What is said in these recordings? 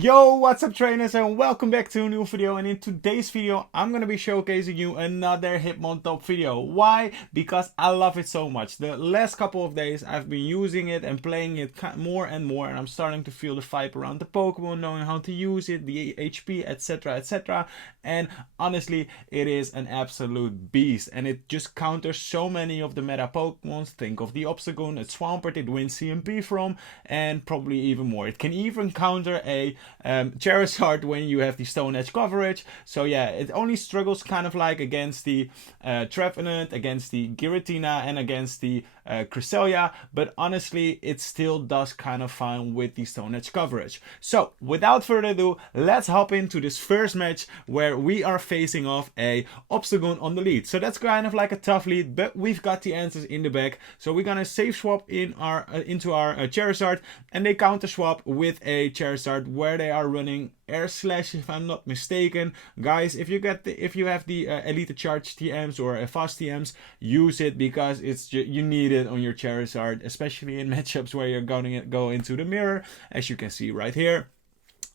Yo, what's up trainers, and welcome back to a new video. And in today's video I'm gonna be showcasing you another HITMONTOP video. Why? Because I love it so much. The last couple of days I've been using it and playing it more and more, and I'm starting to feel the vibe around the Pokemon, knowing how to use it, the HP, etc, etc. And honestly, it is an absolute beast, and it just counters so many of the meta Pokemons. Think of the Obstagoon, its Swampert it wins CMP from, and probably even more. It can even counter a Charizard when you have the Stone Edge coverage. So yeah, it only struggles kind of like against the Trevenant, against the Giratina, and against the Cresselia, but honestly it still does kind of fine with the Stone Edge coverage. So without further ado, let's hop into this first match where we are facing off a Obstagoon on the lead. So that's kind of like a tough lead, but we've got the answers in the back. So we're gonna save swap in our into our Charizard, and they counter swap with a Charizard where they are running Air Slash, if I'm not mistaken. Guys, if you have the Elite Charge TMs or Fast TMs, use it, because it's you need it on your Charizard, especially in matchups where you're going to go into the mirror, as you can see right here.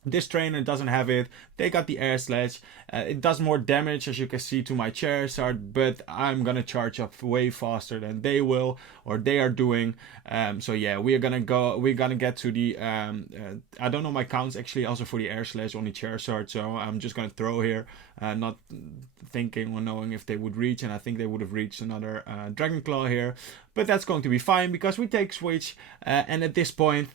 This trainer doesn't have it. They got the Air Slash. It does more damage, as you can see, to my Charizard, but I'm gonna charge up way faster than they will, or they are doing. So yeah, we're gonna get to the I don't know my counts actually also for the Air Slash on the Charizard, so I'm just gonna throw here, not thinking or knowing if they would reach, and I think they would have reached another Dragon Claw here, but that's going to be fine because we take switch, and at this point,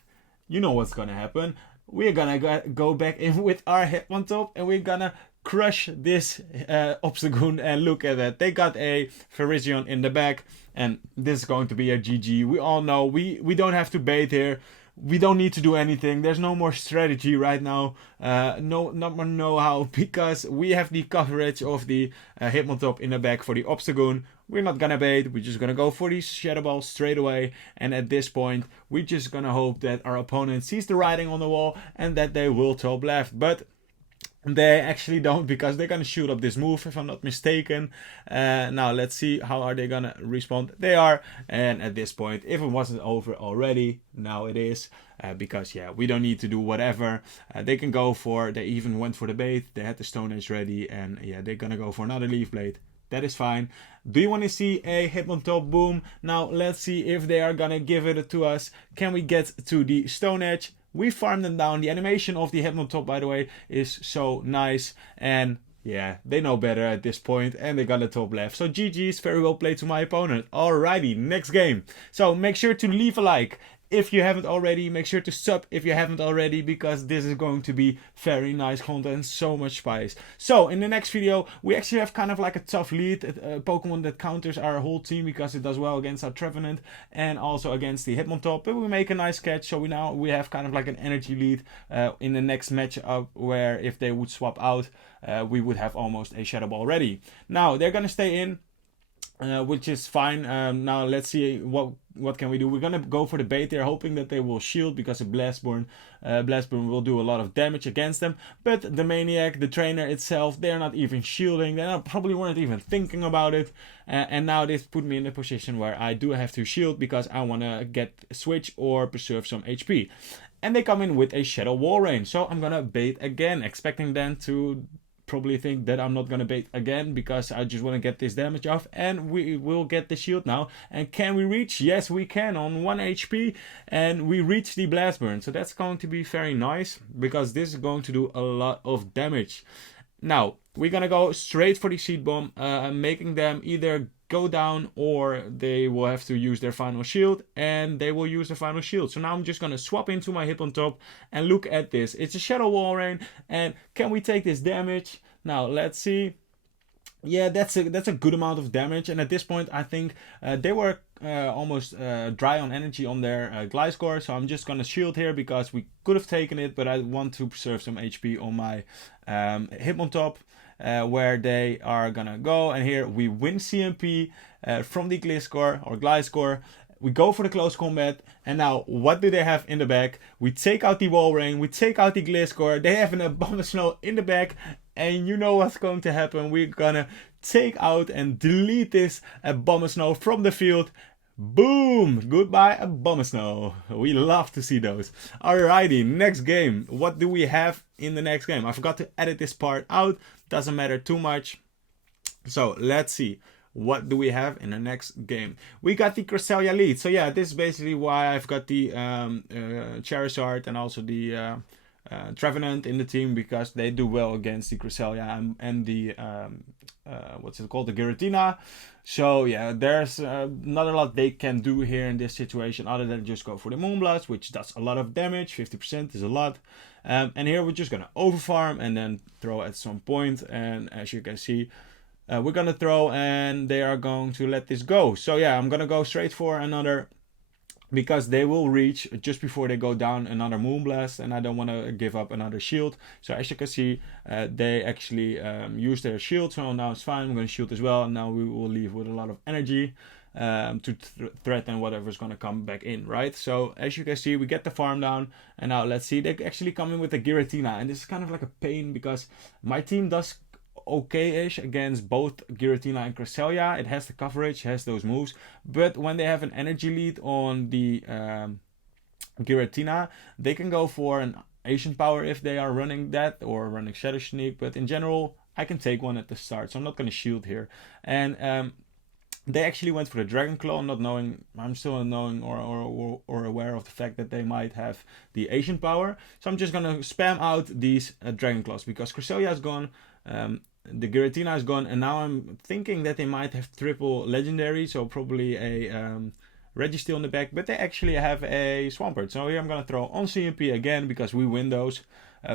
you know what's gonna happen. We're gonna go back in with our HITMONTOP, and we're gonna crush this Obstagoon. And look at that, they got a Virizion in the back, and this is going to be a GG. We all know we don't have to bait here. We don't need to do anything. There's no more strategy right now. Not more know-how, because we have the coverage of the HITMONTOP in the back for the Obstagoon. We're not gonna bait. We're just gonna go for the Shadow Ball straight away. And at this point, we're just gonna hope that our opponent sees the writing on the wall and that they will top left. But they actually don't, because they're gonna shoot up this move, if I'm not mistaken. Now let's see, how are they gonna respond? They are, and at this point, if it wasn't over already, now it is, because yeah, we don't need to do whatever. They can go for, they even went for the bait, they had the Stone Edge ready, and yeah, they're gonna go for another Leaf Blade. That is fine. Do you want to see a HITMONTOP boom? Now let's see if they are gonna give it to us. Can we get to the Stone Edge? We farmed them down. The animation of the HITMONTOP, by the way, is so nice. And yeah, they know better at this point, and they got the top left. So GG's, very well played to my opponent. Alrighty, next game. So make sure to leave a like if you haven't already. Make sure to sub if you haven't already, because this is going to be very nice content, so much spice. So in the next video, we actually have kind of like a tough lead, a Pokemon that counters our whole team because it does well against our Trevenant and also against the HITMONTOP, but we make a nice catch. So we have kind of like an energy lead in the next matchup, where if they would swap out, we would have almost a Shadow Ball ready. Now they're gonna stay in, which is fine. Now let's see what can we do. We're gonna go for the bait there, hoping that they will shield, because a Blastburn will do a lot of damage against them. But the Maniac, the trainer itself, they're not even shielding. They probably weren't even thinking about it. And now this put me in a position where I do have to shield, because I want to get switch or preserve some HP. And they come in with a Shadow Wall Rain, so I'm gonna bait again, expecting them to probably think that I'm not gonna bait again, because I just want to get this damage off, and we will get the shield now. And can we reach? Yes, we can, on 1 HP, and we reach the Blast Burn. So that's going to be very nice, because this is going to do a lot of damage. Now we're gonna go straight for the Seed Bomb, making them either go down, or they will have to use their final shield, and they will use the final shield. So now I'm just gonna swap into my HITMONTOP, and look at this. It's a Shadow Wall Rain, and can we take this damage? Now let's see. Yeah, that's a good amount of damage, and at this point I think they were almost dry on energy on their Gliscor, so I'm just gonna shield here, because we could have taken it, but I want to preserve some HP on my HITMONTOP, where they are gonna go. And here we win CMP from the Gliscor. We go for the close combat, and now what do they have in the back? We take out the Wall Rain, we take out the Gliscor, they have an Abomasnow in the back, and you know what's going to happen. We're gonna take out and delete this Abomasnow from the field, Boom! Goodbye, a bomb snow. We love to see those. Alrighty, next game. What do we have in the next game? I forgot to edit this part out. Doesn't matter too much. So let's see. What do we have in the next game? We got the Cresselia lead. So yeah, this is basically why I've got the Charizard and also the Trevenant in the team, because they do well against the Cresselia and the what's it called, the Giratina. So yeah, there's not a lot they can do here in this situation other than just go for the Moonblast, which does a lot of damage. 50% is a lot. And here we're just gonna overfarm and then throw at some point. And as you can see, we're gonna throw and they are going to let this go. So yeah, I'm gonna go straight for another, because they will reach just before they go down another Moonblast, and I don't want to give up another shield. So as you can see, they actually use their shield, so now it's fine. I'm going to shield as well, and now we will leave with a lot of energy to threaten whatever's going to come back in, right? So as you can see, we get the farm down, and now let's see, they actually come in with the Giratina, and this is kind of like a pain because my team does okay-ish against both Giratina and Cresselia. It has the coverage, has those moves, but when they have an energy lead on the Giratina, they can go for an Ancient Power if they are running that, or running Shadow Sneak, but in general I can take one at the start, so I'm not going to shield here. And they actually went for the Dragon Claw, not knowing, I'm still unknowing or aware of the fact that they might have the Ancient Power. So I'm just going to spam out these Dragon Claws, because Cresselia is gone, the Giratina is gone, and now I'm thinking that they might have triple legendary, so probably a Registeel in the back, but they actually have a Swampert. So here I'm going to throw on CMP again, because we win those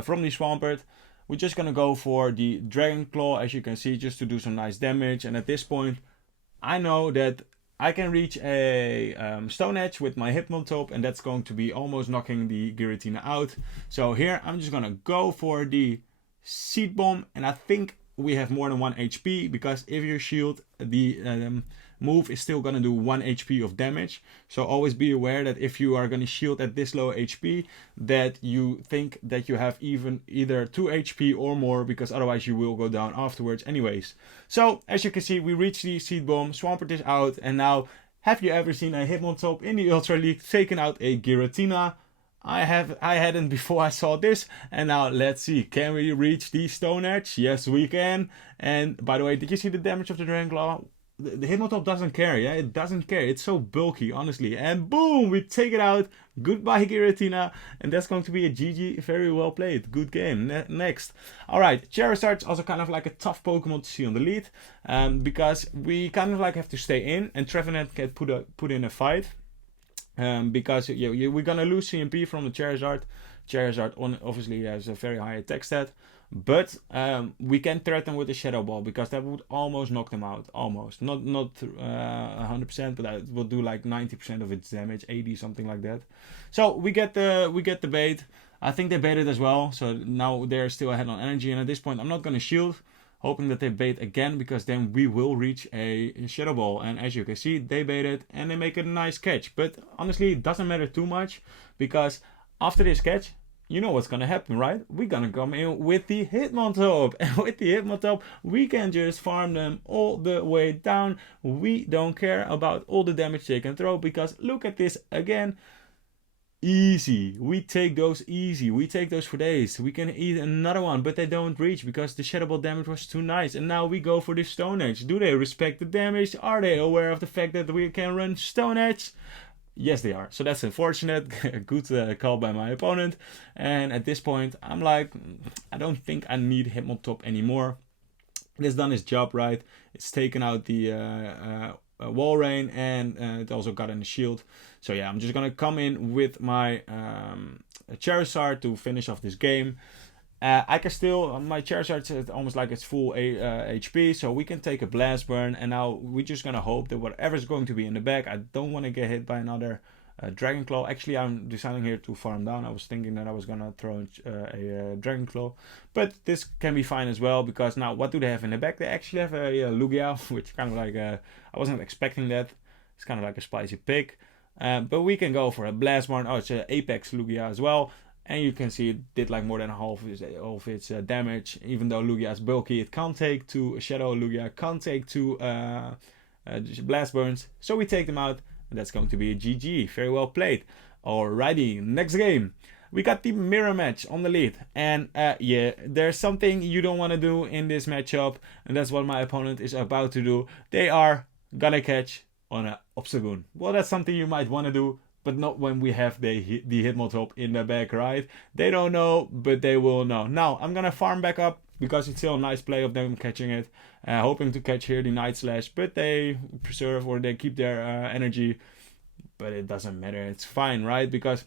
from the Swampert. We're just going to go for the Dragon Claw, as you can see, just to do some nice damage. And at this point, I know that I can reach a Stone Edge with my Hitmontop, and that's going to be almost knocking the Giratina out. So here I'm just going to go for the Seed Bomb, and I think we have more than 1 HP, because if you shield, the move is still going to do 1 HP of damage. So always be aware that if you are going to shield at this low HP, that you think that you have either 2 HP or more, because otherwise you will go down afterwards anyways. So as you can see, we reached the Seed Bomb, Swampert is out, and now, have you ever seen a Hitmontop in the Ultra League taking out a Giratina? I hadn't before I saw this, and now let's see, can we reach the Stone Edge? Yes, we can. And by the way, did you see the damage of the Dragon Claw? The Hitmontop doesn't care, yeah, it doesn't care. It's so bulky, honestly. And boom, we take it out. Goodbye, Giratina. And that's going to be a GG. Very well played. Good game. Next. Alright, Charizard's also kind of like a tough Pokemon to see on the lead, because we kind of like have to stay in, and Trevenant can put in a fight. Because we're gonna lose CMP from the Charizard. Charizard obviously has a very high attack stat, but we can threaten with the Shadow Ball, because that would almost knock them out. Almost, not 100%, but that will do like 90% of its damage, 80 something like that. So we get the bait. I think they baited as well, so now they're still ahead on energy. And at this point, I'm not gonna shield, hoping that they bait again, because then we will reach a Shadow Ball. And as you can see, they baited and they make a nice catch. But honestly, it doesn't matter too much, because after this catch, you know what's gonna happen, right? We're gonna come in with the Hitmontop. And with the Hitmontop, we can just farm them all the way down. We don't care about all the damage they can throw, because look at this again. Easy. We take those easy. We take those for days. We can eat another one, but they don't reach because the Shadow Ball damage was too nice. And now we go for the Stone Edge. Do they respect the damage? Are they aware of the fact that we can run Stone Edge? Yes, they are. So that's unfortunate. Good call by my opponent. And at this point, I'm like, I don't think I need Hitmontop anymore. It has done its job right. It's taken out the Wall Rain, and it also got in the shield. So yeah, I'm just gonna come in with my Charizard to finish off this game. I can still, my Charizard's at almost like it's full HP, so we can take a Blast Burn, and now we're just gonna hope that whatever's going to be in the back, I don't want to get hit by another Dragon Claw. Actually, I'm deciding here to farm down. I was thinking that I was gonna throw a Dragon Claw, but this can be fine as well, because now what do they have in the back? They actually have a Lugia, which kind of like I wasn't expecting that. It's kind of like a spicy pick, but we can go for a Blast Burn. Oh, it's an Apex Lugia as well, and you can see it did like more than half of its damage. Even though Lugia is bulky, it can't take 2 Shadow Lugia, can't take 2 Blast Burns, so we take them out. and that's going to be a GG. Very well played. Alrighty, next game. We got the mirror match on the lead, and yeah, there's something you don't want to do in this matchup, and that's what my opponent is about to do. They are gonna catch on a Obstagoon. Well, that's something you might want to do, but not when we have the Hitmontop in the back, right? They don't know, but they will know. Now, I'm gonna farm back up, because it's still a nice play of them catching it. Hoping to catch here the Night Slash, but they preserve, or they keep their energy. But it doesn't matter, it's fine, right? Because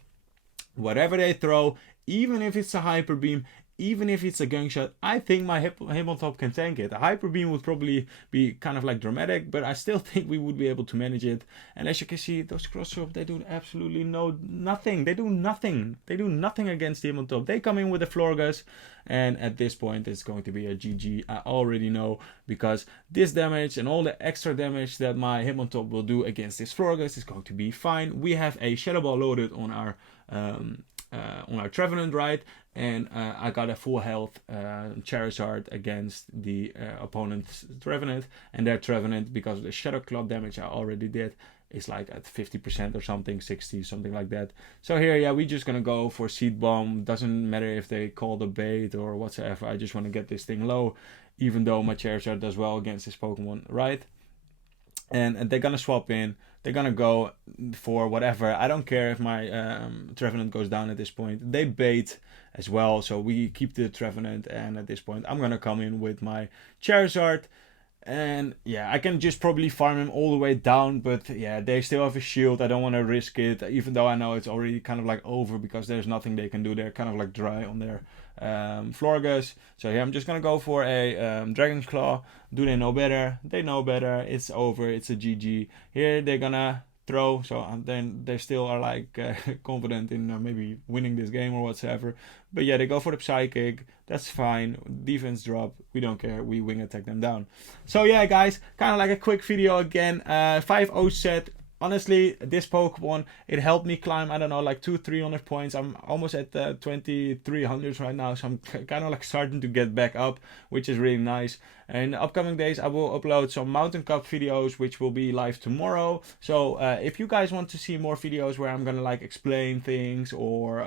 whatever they throw, even if it's a Hyper Beam, even if it's a Gunshot, I think my Hitmontop can tank it. A Hyper Beam would probably be kind of like dramatic, but I still think we would be able to manage it. And as you can see, those cross-up, they do absolutely nothing. They do nothing. They do nothing against the Hitmontop. They come in with the Florgas, and at this point, it's going to be a GG. I already know, because this damage and all the extra damage that my Hitmontop will do against this Florgas is going to be fine. We have a Shadow Ball loaded on our Trevenant, right? And I got a full health Charizard against the opponent's Trevenant, and their Trevenant, because of the Shadow Claw damage I already did, is like at 50% or something, 60, something like that. So here, yeah, we're just gonna go for Seed Bomb. Doesn't matter if they call the bait or whatsoever. I just want to get this thing low, even though my Charizard does well against this Pokemon, right? And they're gonna swap in. They're gonna go for whatever. I don't care if my Trevenant goes down at this point. They bait as well, so we keep the Trevenant. And at this point, I'm gonna come in with my Charizard. And yeah, I can just probably farm him all the way down, but yeah, they still have a shield. I don't want to risk it, even though I know it's already kind of like over, because there's nothing they can do. They're kind of like dry on their Florgas. So yeah, I'm just gonna go for a Dragon Claw. Do they know better? They know better. It's over. It's a GG. Here they're gonna throw, so then they still are like confident in maybe winning this game or whatsoever. But yeah, they go for the Psychic. That's fine. Defense drop, we don't care. We wing attack them down. So yeah, guys, kind of like a quick video again. 5-0 set. Honestly, this Pokemon, it helped me climb, I don't know, like 200-300 points. I'm almost at 2300 right now, so I'm kind of like starting to get back up, which is really nice. And in the upcoming days, I will upload some Mountain Cup videos, which will be live tomorrow. So if you guys want to see more videos where I'm gonna like explain things, or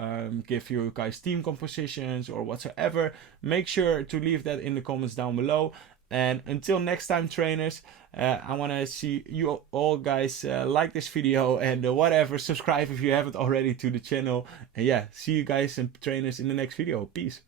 give you guys team compositions or whatsoever, make sure to leave that in the comments down below. And until next time, trainers, I want to see you all guys like this video, and whatever, subscribe if you haven't already to the channel. And yeah, see you guys and trainers in the next video. Peace.